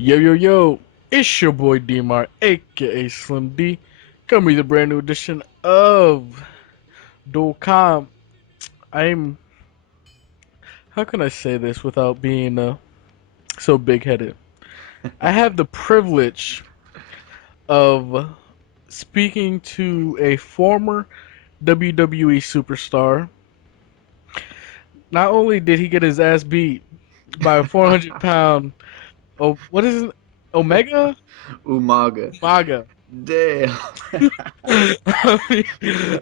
Yo, yo, yo, it's your boy DMar, aka Slim D, coming with a brand new edition of Dual. I'm, how can I say this without being so big headed? I have the privilege of speaking to a former WWE superstar. Not only did he get his ass beat by a 400-pound, oh, what is it? Omega? Umaga. Umaga. Damn.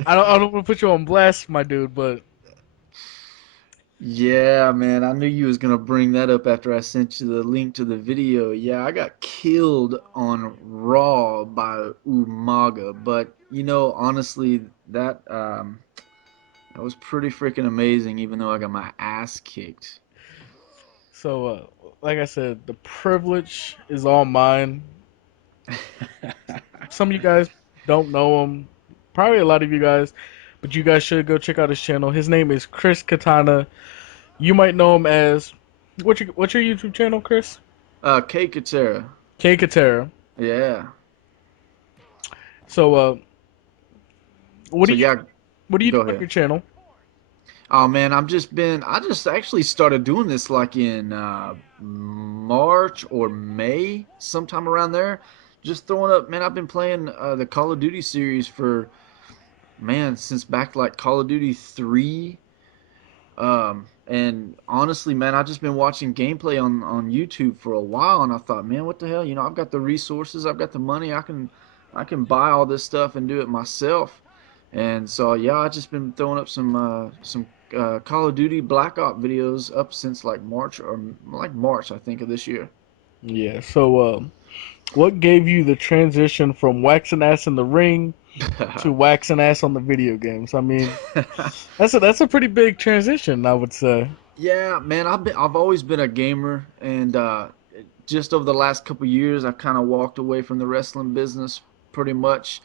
I don't want to put you on blast, my dude, but Yeah, man. I knew you was gonna bring that up after I sent you the link to the video. Yeah, I got killed on Raw by Umaga, but honestly, that was pretty freaking amazing, even though I got my ass kicked. so like I said, the privilege is all mine. Some of you guys don't know him, probably a lot of you guys, but you guys should go check out his channel. His name is Chris Katana. You might know him as what's your YouTube channel, Chris? Kate Katera. K Katera. Yeah. So what do So you yeah, what do you do go on ahead. your channel? Oh man, I just actually started doing this like in March or May, sometime around there. Just throwing up, man. I've been playing the Call of Duty series for, man, since back like Call of Duty 3. And honestly, man, I've just been watching gameplay on YouTube for a while, and I thought, man, what the hell? I've got the resources, I've got the money, I can buy all this stuff and do it myself. And so yeah, I just been throwing up some Call of Duty Black Ops videos up since like March or like March, I think, of this year. Yeah. So what gave you the transition from waxing ass in the ring to waxing ass on the video games? I mean, that's a pretty big transition, I would say. Yeah, man, I've always been a gamer, and just over the last couple years, I've kind of walked away from the wrestling business pretty much.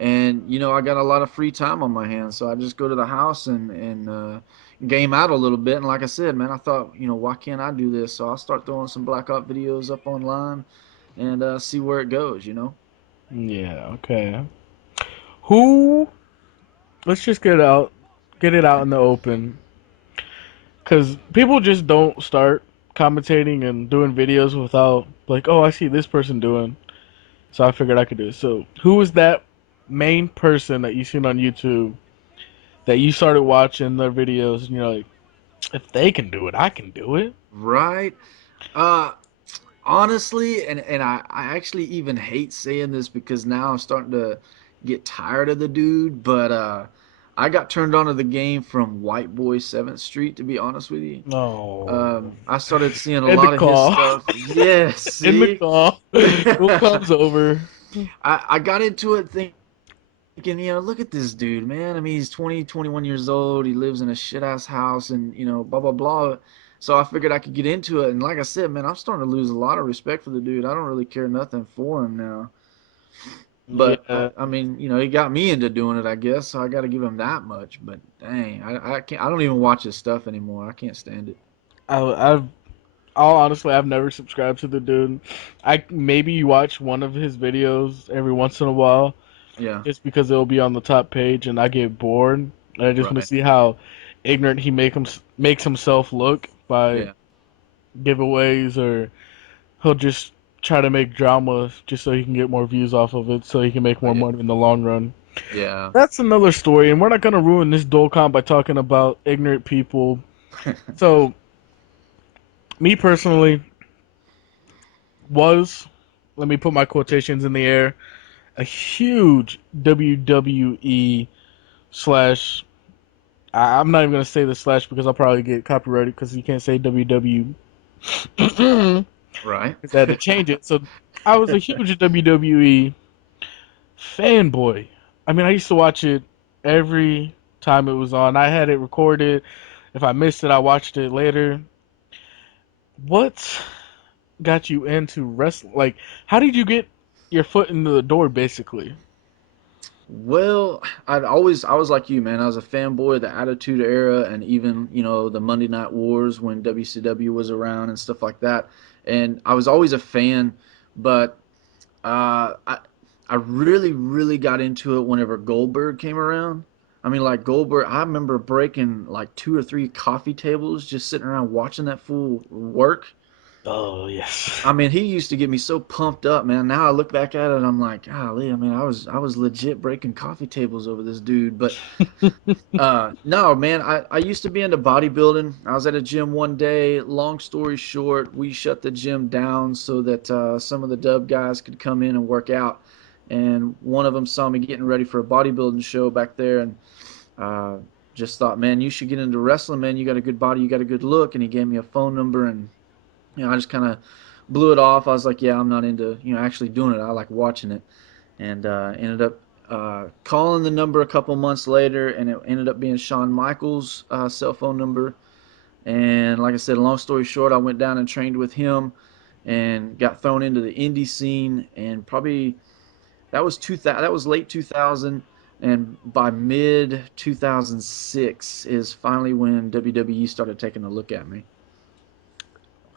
And I got a lot of free time on my hands, so I just go to the house and game out a little bit. And like I said, man, I thought, why can't I do this? So I'll start throwing some Black Ops videos up online and see where it goes. Yeah. Okay. Who? Let's just get it out in the open, because people just don't start commentating and doing videos without like, oh, I see this person doing, so I figured I could do it. So, who is that main person that you seen on YouTube that you started watching their videos and you're like, if they can do it, I can do it. Right? Uh, Honestly, and I actually even hate saying this because now I'm starting to get tired of the dude, but I got turned on to the game from White Boy 7th Street, to be honest with you. No. I started seeing a In the lot of his call. stuff. Yes, In the see? call. Who comes over? I got into it thinking, look at this dude, man. I mean, he's 20, 21 years old. He lives in a shit ass house and, blah, blah, blah. So I figured I could get into it. And like I said, man, I'm starting to lose a lot of respect for the dude. I don't really care nothing for him now. But Yeah. I mean, he got me into doing it, I guess. So I got to give him that much. But dang, I can't. I don't even watch his stuff anymore. I can't stand it. I've all honestly, I've never subscribed to the dude. I maybe watch one of his videos every once in a while, Yeah, just because it'll be on the top page, and I get bored, and I just want to right. see how ignorant he makes himself look by Yeah, giveaways, or he'll just try to make drama just so he can get more views off of it, so he can make more yeah, money in the long run. yeah. That's another story, and we're not gonna ruin this Dolcon by talking about ignorant people. So, me personally was, let me put my quotations in the air, a huge WWE slash. I'm not even gonna say the slash because I'll probably get copyrighted because you can't say WW. Because Right. I had to change it. So I was a huge WWE fanboy. I mean, I used to watch it every time it was on. I had it recorded. If I missed it, I watched it later. What got you into wrestling? Like, how did you get your foot into the door, basically? Well, I was like you, man. I was a fanboy of the Attitude Era and even, the Monday Night Wars when WCW was around and stuff like that. and I was always a fan, but uh, I I really got into it whenever Goldberg came around. I mean, like Goldberg, I remember breaking like two or three coffee tables just sitting around watching that fool work. Oh yes. I mean, he used to get me so pumped up, man. Now I look back at it, and I'm like, golly, I mean, I was legit breaking coffee tables over this dude. But no, man, I used to be into bodybuilding. I was at a gym one day. Long story short, we shut the gym down so that some of the dub guys could come in and work out. And one of them saw me getting ready for a bodybuilding show back there, and uh, just thought, man, you should get into wrestling, man. You got a good body, you got a good look. And he gave me a phone number, and I just kind of blew it off. I was like, yeah, I'm not into actually doing it. I like watching it, and ended up calling the number a couple months later, and it ended up being Shawn Michaels' cell phone number. And like I said, long story short, I went down and trained with him, and got thrown into the indie scene. And probably that was 2000. That was late 2000. And by mid 2006 is finally when WWE started taking a look at me.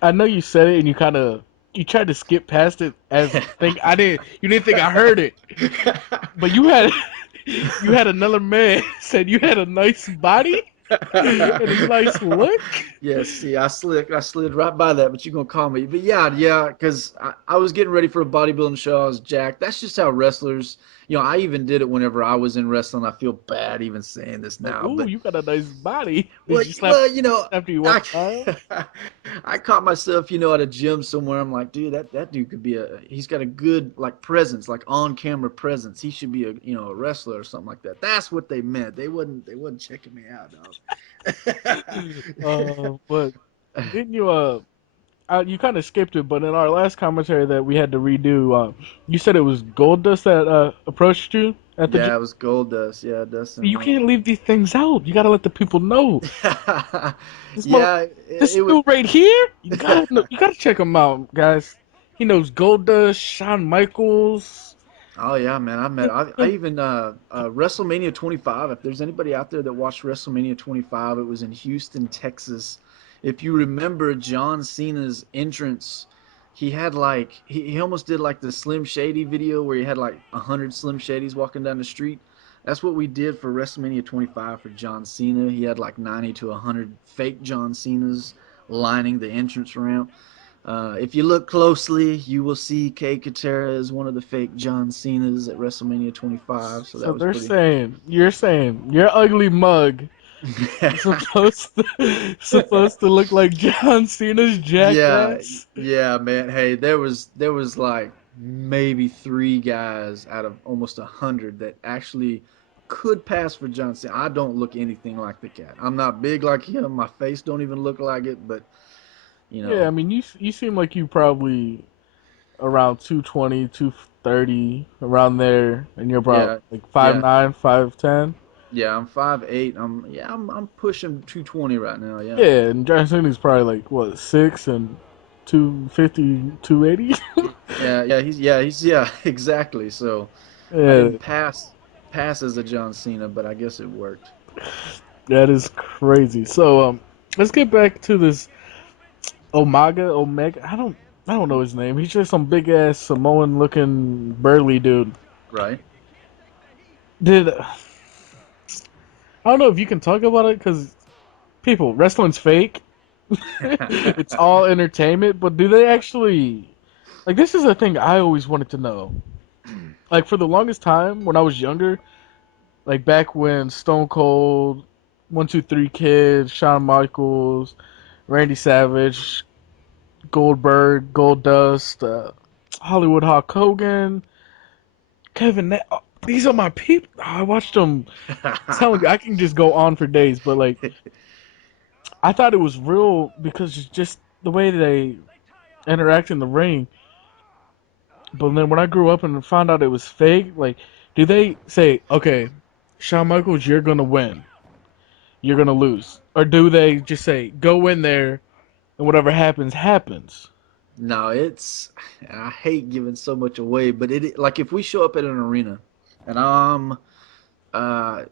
I know you said it and you tried to skip past it as think I didn't you didn't think I heard it. But you had you had another man said you had a nice body and a nice look. Yes, see, I slid right by that, but you're gonna call me. But yeah, because I was getting ready for a bodybuilding show. I was jacked. That's just how wrestlers. I even did it whenever I was in wrestling. I feel bad even saying this Like, now, ooh, but you got a nice body. Did well, you slap well, after you I walked by him? I caught myself, at a gym somewhere. I'm like, dude, that dude could be he's got a good like presence, like on camera presence. He should be a wrestler or something like that. That's what they meant. They wasn't checking me out, But didn't you you kind of skipped it, but in our last commentary that we had to redo, you said it was Goldust that approached you at the gym. Yeah, it was Gold Dust. Yeah, You Dustin. can't leave these things out. You gotta let the people know. This mother, Yeah, this it was. dude right here, you gotta know, you gotta check him out, guys. He knows Goldust, Shawn Michaels. Oh yeah, man. I even WrestleMania 25. If there's anybody out there that watched WrestleMania 25, it was in Houston, Texas. If you remember John Cena's entrance, he had like he almost did like the Slim Shady video where he had like 100 Slim Shadys walking down the street. That's what we did for WrestleMania 25 for John Cena. He had like 90 to 100 fake John Cenas lining the entrance ramp. If you look closely, you will see Kay Katera as one of the fake John Cena's at WrestleMania 25. So So that was they're pretty. saying you're saying your ugly mug is supposed to look like John Cena's Yeah, jackass. yeah, man. Hey, there was like maybe three guys out of almost 100 that actually could pass for John Cena. I don't look anything like the cat. I'm not big like him. My face don't even look like it. But you Yeah, know, I mean you seem like you probably around 220, 230, around there, and you're about yeah, like yeah, 5'9", 5'10". yeah. I'm 5'8". I'm pushing 220 right now. Yeah. Yeah, and John Cena's probably like what 6 and 250, 280. Yeah, exactly. So I Yeah, didn't pass as a John Cena, but I guess it worked. that is crazy. So let's get back to this Omega. I don't know his name. He's just some big ass Samoan looking burly dude. Right? Did I don't know if you can talk about it because people wrestling's fake. It's all entertainment, but do they actually like? This is a thing I always wanted to know. Like for the longest time when I was younger, like back when Stone Cold, 1, 2, 3 Kid, Shawn Michaels, Randy Savage, Goldberg, Goldust, Hollywood Hulk Hogan, Kevin. These are my people. I watched them. Telling you, I can just go on for days, but like I thought it was real because it's just the way they interact in the ring. But then when I grew up and found out it was fake, like, do they say, okay, Shawn Michaels, you're gonna win, you're gonna lose, or do they just say, go in there and whatever happens, happens? No, I hate giving so much away, but like if we show up at an arena and I'm uh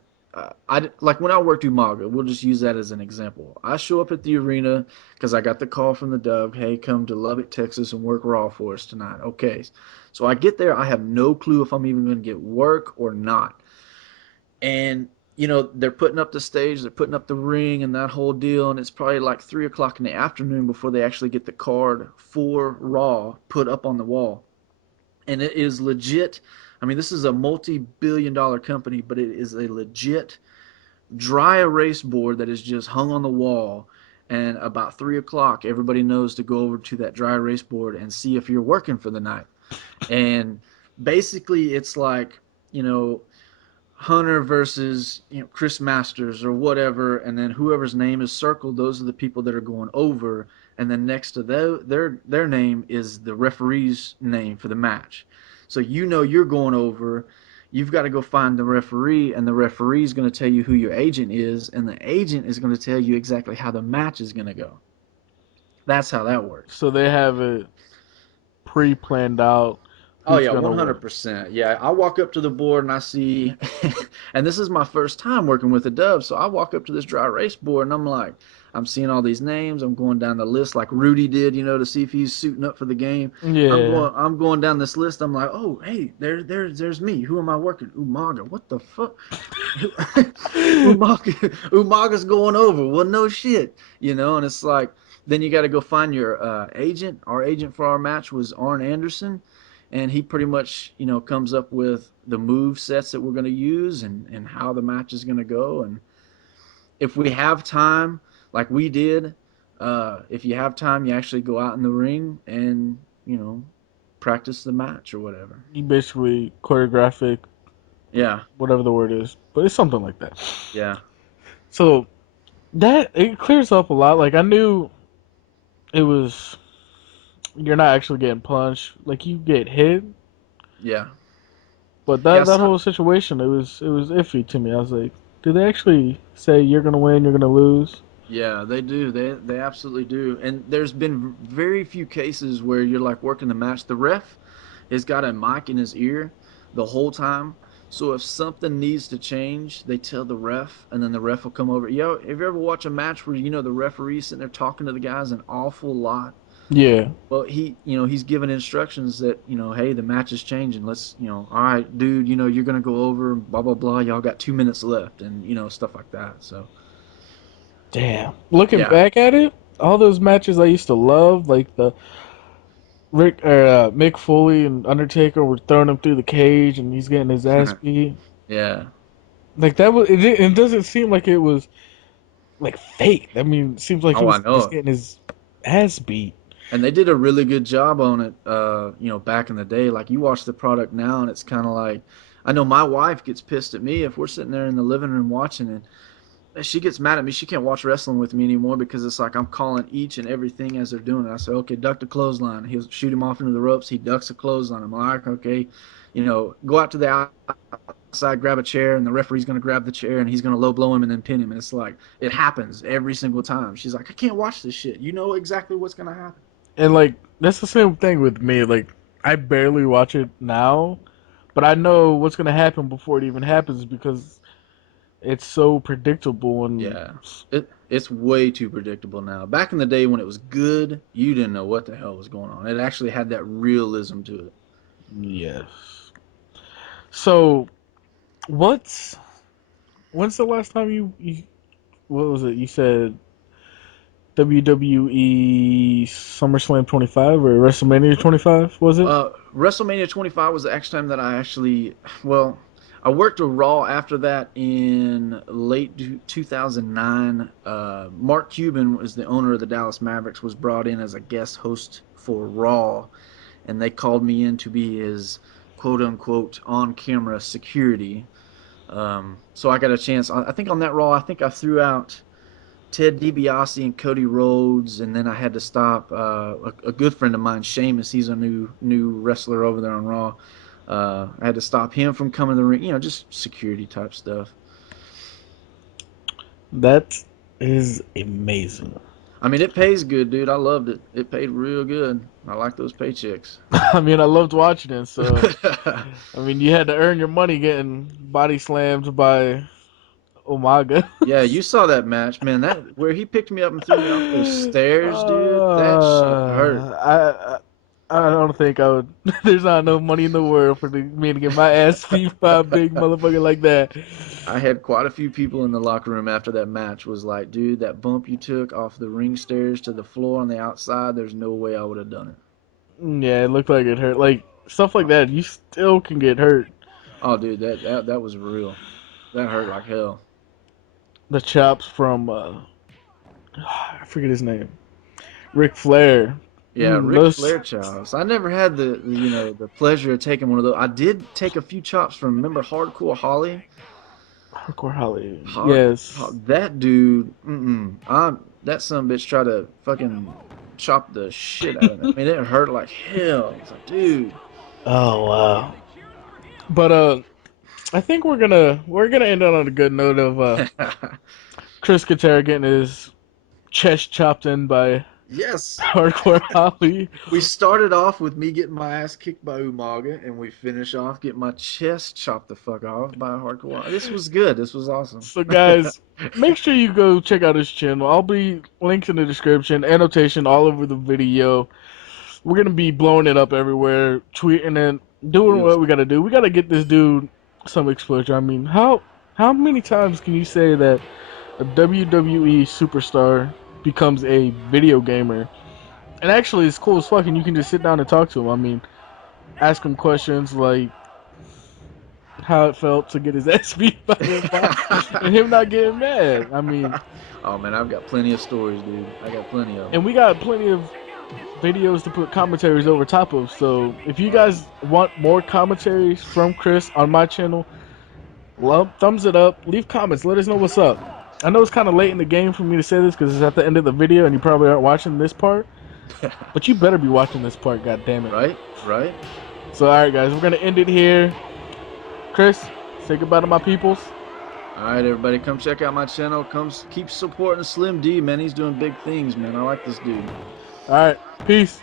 I like when I worked Umaga. We'll just use that as an example. I show up at the arena because I got the call from the Dove. Hey, come to Lubbock, Texas, and work Raw for us tonight. Okay, so I get there. I have no clue if I'm even going to get work or not. And they're putting up the stage, they're putting up the ring, and that whole deal. And it's probably like 3 o'clock in the afternoon before they actually get the card for Raw put up on the wall. And it is legit. I mean, this is a multi-billion-dollar company, but it is a legit dry erase board that is just hung on the wall. And about 3 o'clock, everybody knows to go over to that dry erase board and see if you're working for the night. And basically, it's like, you know, Hunter versus Chris Masters or whatever, and then whoever's name is circled, those are the people that are going over, and then next to their name is the referee's name for the match. So you're going over. You've got to go find the referee, and the referee is going to tell you who your agent is, and the agent is going to tell you exactly how the match is going to go. That's how that works. So they have it pre-planned out Oh who's yeah, gonna win. 100%. Yeah, I walk up to the board and I see, and this is my first time working with the Dove, so I walk up to this dry erase board and I'm like, I'm seeing all these names. I'm going down the list like Rudy did, to see if he's suiting up for the game. Yeah. I'm going down this list. I'm like, oh hey, there's me. Who am I working? Umaga. What the fuck? Umaga's going over. Well, no shit, And it's like, then you got to go find your agent. Our agent for our match was Arn Anderson, and he pretty much comes up with the move sets that we're going to use and how the match is going to go. And if we have time, like we did, if you have time, you actually go out in the ring and practice the match or whatever. You basically choreographic, Yeah, whatever the word is, but it's something like that. yeah, So that it clears up a lot. Like I knew it was you're not actually getting punched. Like you get hit, yeah, but yeah. that whole situation it was iffy to me. I was like, did they actually say you're gonna win, you're gonna lose? Yeah, they do. They absolutely do. And there's been very few cases where you're like working the match. The ref has got a mic in his ear the whole time. So if something needs to change, they tell the ref, and then the ref will come over. Have you ever watched a match where the referee's sitting there talking to the guys an awful lot? Yeah. Well, he's giving instructions that, hey, the match is changing. Let's, all right, dude, you're gonna go over, blah blah blah. Y'all got 2 minutes left, and stuff like that. So Damn. Looking yeah, back at it, all those matches I used to love, like the Mick Foley and Undertaker were throwing him through the cage and he's getting his ass beat. yeah. Like that was it doesn't seem like it was like fake. I mean, it seems like he Oh, I was just know. getting his ass beat. And they did a really good job on it, back in the day. Like you watch the product now, and it's kind of like, I know my wife gets pissed at me if we're sitting there in the living room watching it. She gets mad at me. She can't watch wrestling with me anymore because it's like I'm calling each and everything as they're doing it. I say, okay, duck the clothesline. He'll shoot him off into the ropes. He ducks the clothesline. I'm like, okay, go out to the outside, grab a chair, and the referee's going to grab the chair and he's going to low blow him and then pin him. And it's like, it happens every single time. She's like, I can't watch this shit. You know exactly what's going to happen. And like that's the same thing with me. Like I barely watch it now, but I know what's gonna happen before it even happens because it's so predictable and Yeah. It's way too predictable now. Back in the day when it was good, you didn't know what the hell was going on. It actually had that realism to it. yes. So what's when's the last time you what was it? You said WWE SummerSlam 25 or WrestleMania 25, was it? WrestleMania 25 was the next time that I actually, well, I worked a Raw after that in late 2009. Mark Cuban was the owner of the Dallas Mavericks, was brought in as a guest host for Raw, and they called me in to be his quote unquote on camera security. So I got a chance. I think on that Raw, I think I threw out Ted DiBiase and Cody Rhodes, and then I had to stop a good friend of mine, Sheamus. He's a new wrestler over there on Raw. I had to stop him from coming to the ring. Just security type stuff. That is amazing. I mean, it pays good, dude. I loved it. It paid real good. I like those paychecks. I mean, I loved watching it. So, I mean, you had to earn your money getting body slammed by Umaga. Yeah, you saw that match, man. That where he picked me up and threw me off those stairs, dude. That shit hurt. I I don't think I would. There's not enough money in the world for me to get my ass beat by a big motherfucker like that. I had quite a few people in the locker room after that match was like, dude, that bump you took off the ring stairs to the floor on the outside, there's no way I would have done it. Yeah, it looked like it hurt. Like stuff like that, you still can get hurt. Oh, dude, that was real. That hurt like hell. The chops from I forget his name, Ric Flair. Yeah, Ric Those Flair chops. I never had the pleasure of taking one of those. I did take a few chops from, remember Hardcore Holly? Hardcore Holly. Hard, Yes. that dude. That son of a bitch tried to fucking chop the shit out of me. I mean, it hurt like hell. It's like, dude. Oh wow. But I think we're gonna end on a good note of Chris Katera getting his chest chopped in by Yes. Hardcore Holly. We started off with me getting my ass kicked by Umaga, and we finish off getting my chest chopped the fuck off by Hardcore. This was good. This was awesome. So guys, make sure you go check out his channel. I'll be links in the description, annotation all over the video. We're gonna be blowing it up everywhere, tweeting and doing what we Beautiful. gotta do. We gotta get this dude some exposure. I mean, how many times can you say that a WWE superstar becomes a video gamer? And actually, it's cool as fuck, and you can just sit down and talk to him. I mean, ask him questions like how it felt to get his ass beat by him, and him not getting mad. I mean, Oh man, I've got plenty of stories, dude. I got plenty of them. and we got plenty of videos to put commentaries over top of. So if you Right. guys want more commentaries from Chris on my channel, thumbs it up, leave comments, let us know what's up. I know it's kind of late in the game for me to say this because it's at the end of the video and you probably aren't watching this part, but you better be watching this part, god damn it. Right? Right? So alright guys, we're gonna end it here. Chris, say goodbye to my peoples. All right, everybody, come check out my channel. Come keep supporting Slim D, man. He's doing big things, man. I like this dude. Alright, peace.